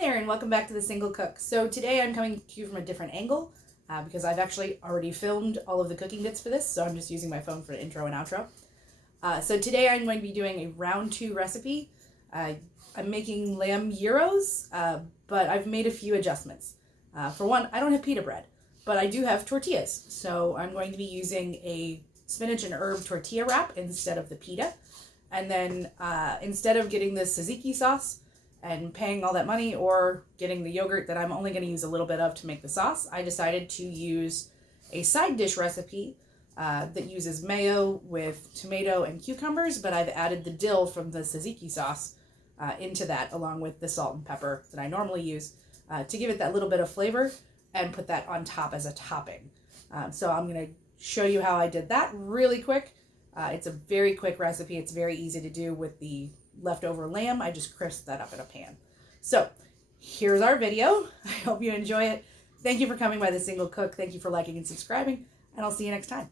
there, and welcome back to The Single Cook. So today I'm coming to you from a different angle because I've actually already filmed all of the cooking bits for this, so I'm just using my phone for the intro and outro. So today I'm going to be doing a round 2 recipe. I'm making lamb gyros, but I've made a few adjustments. For one, I don't have pita bread, but I do have tortillas. So I'm going to be using a spinach and herb tortilla wrap instead of the pita. And then instead of getting the tzatziki sauce and paying all that money or getting the yogurt that I'm only going to use a little bit of to make the sauce, I decided to use a side dish recipe that uses mayo with tomato and cucumbers, but I've added the dill from the tzatziki sauce into that along with the salt and pepper that I normally use to give it that little bit of flavor and put that on top as a topping. So I'm going to show you how I did that really quick. It's a very quick recipe. It's very easy to do with the leftover lamb. I just crisped that up in a pan. So here's our video. I hope you enjoy it. Thank you for coming by The Single Cook. Thank you for liking and subscribing, and I'll see you next time.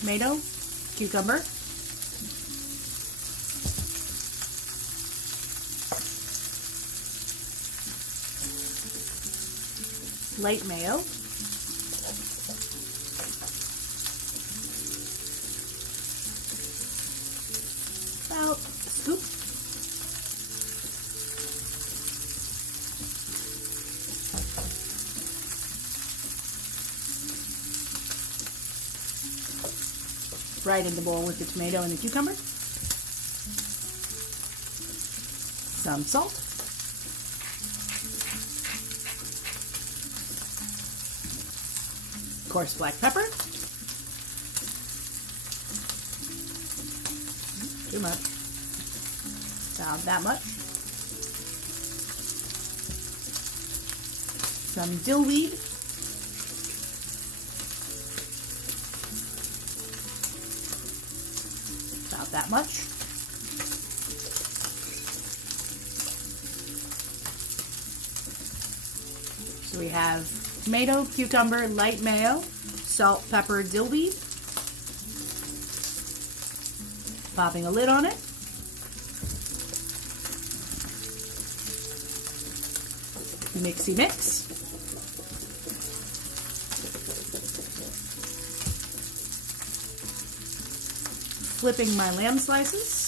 Tomato, cucumber, light mayo, about a scoop, right in the bowl with the tomato and the cucumber, some salt, coarse black pepper, too much, about that much, some dill weed, about that much, so we have tomato, cucumber, light mayo, salt, pepper, dill weed. Popping a lid on it. Mixy mix. Flipping my lamb slices.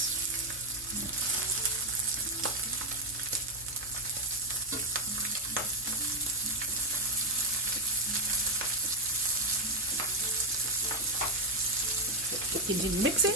Continue mixing.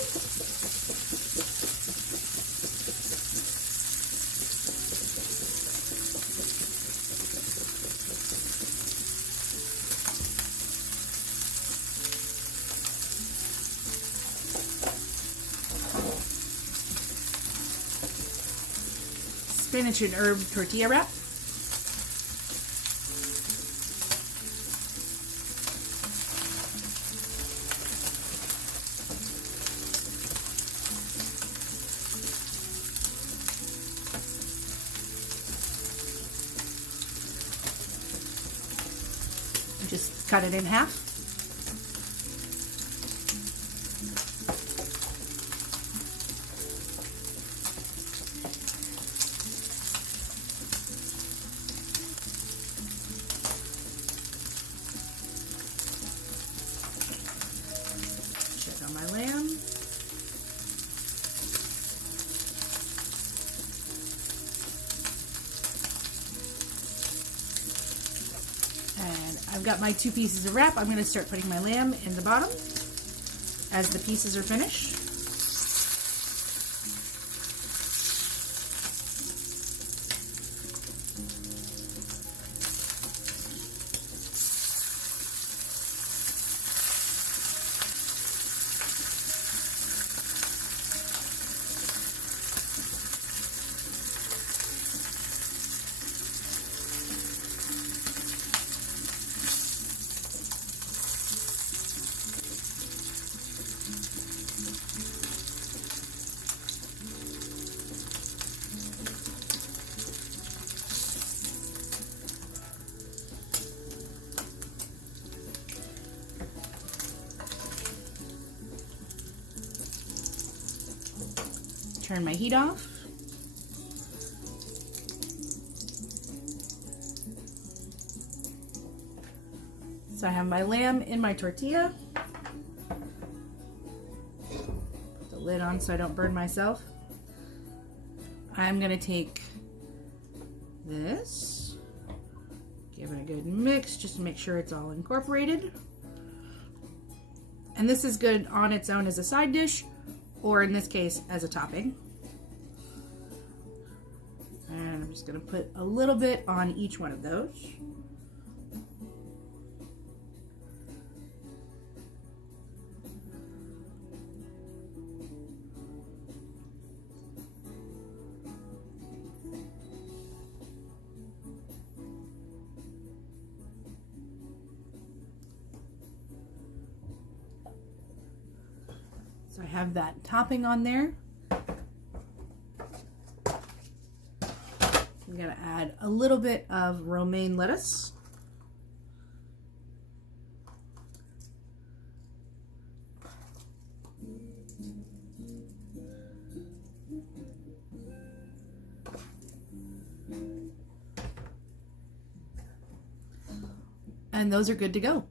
Spinach and herb tortilla wrap. Just cut it in half. Check on my lamb. And I've got my 2 pieces of wrap. I'm going to start putting my lamb in the bottom as the pieces are finished. turn my heat off. So I have my lamb in my tortilla. Put the lid on so I don't burn myself. I'm gonna take this, give it a good mix just to make sure it's all incorporated. And this is good on its own as a side dish, or in this case, as a topping. And I'm just gonna put a little bit on each one of those. So I have that topping on there. I'm gonna add a little bit of romaine lettuce. And those are good to go.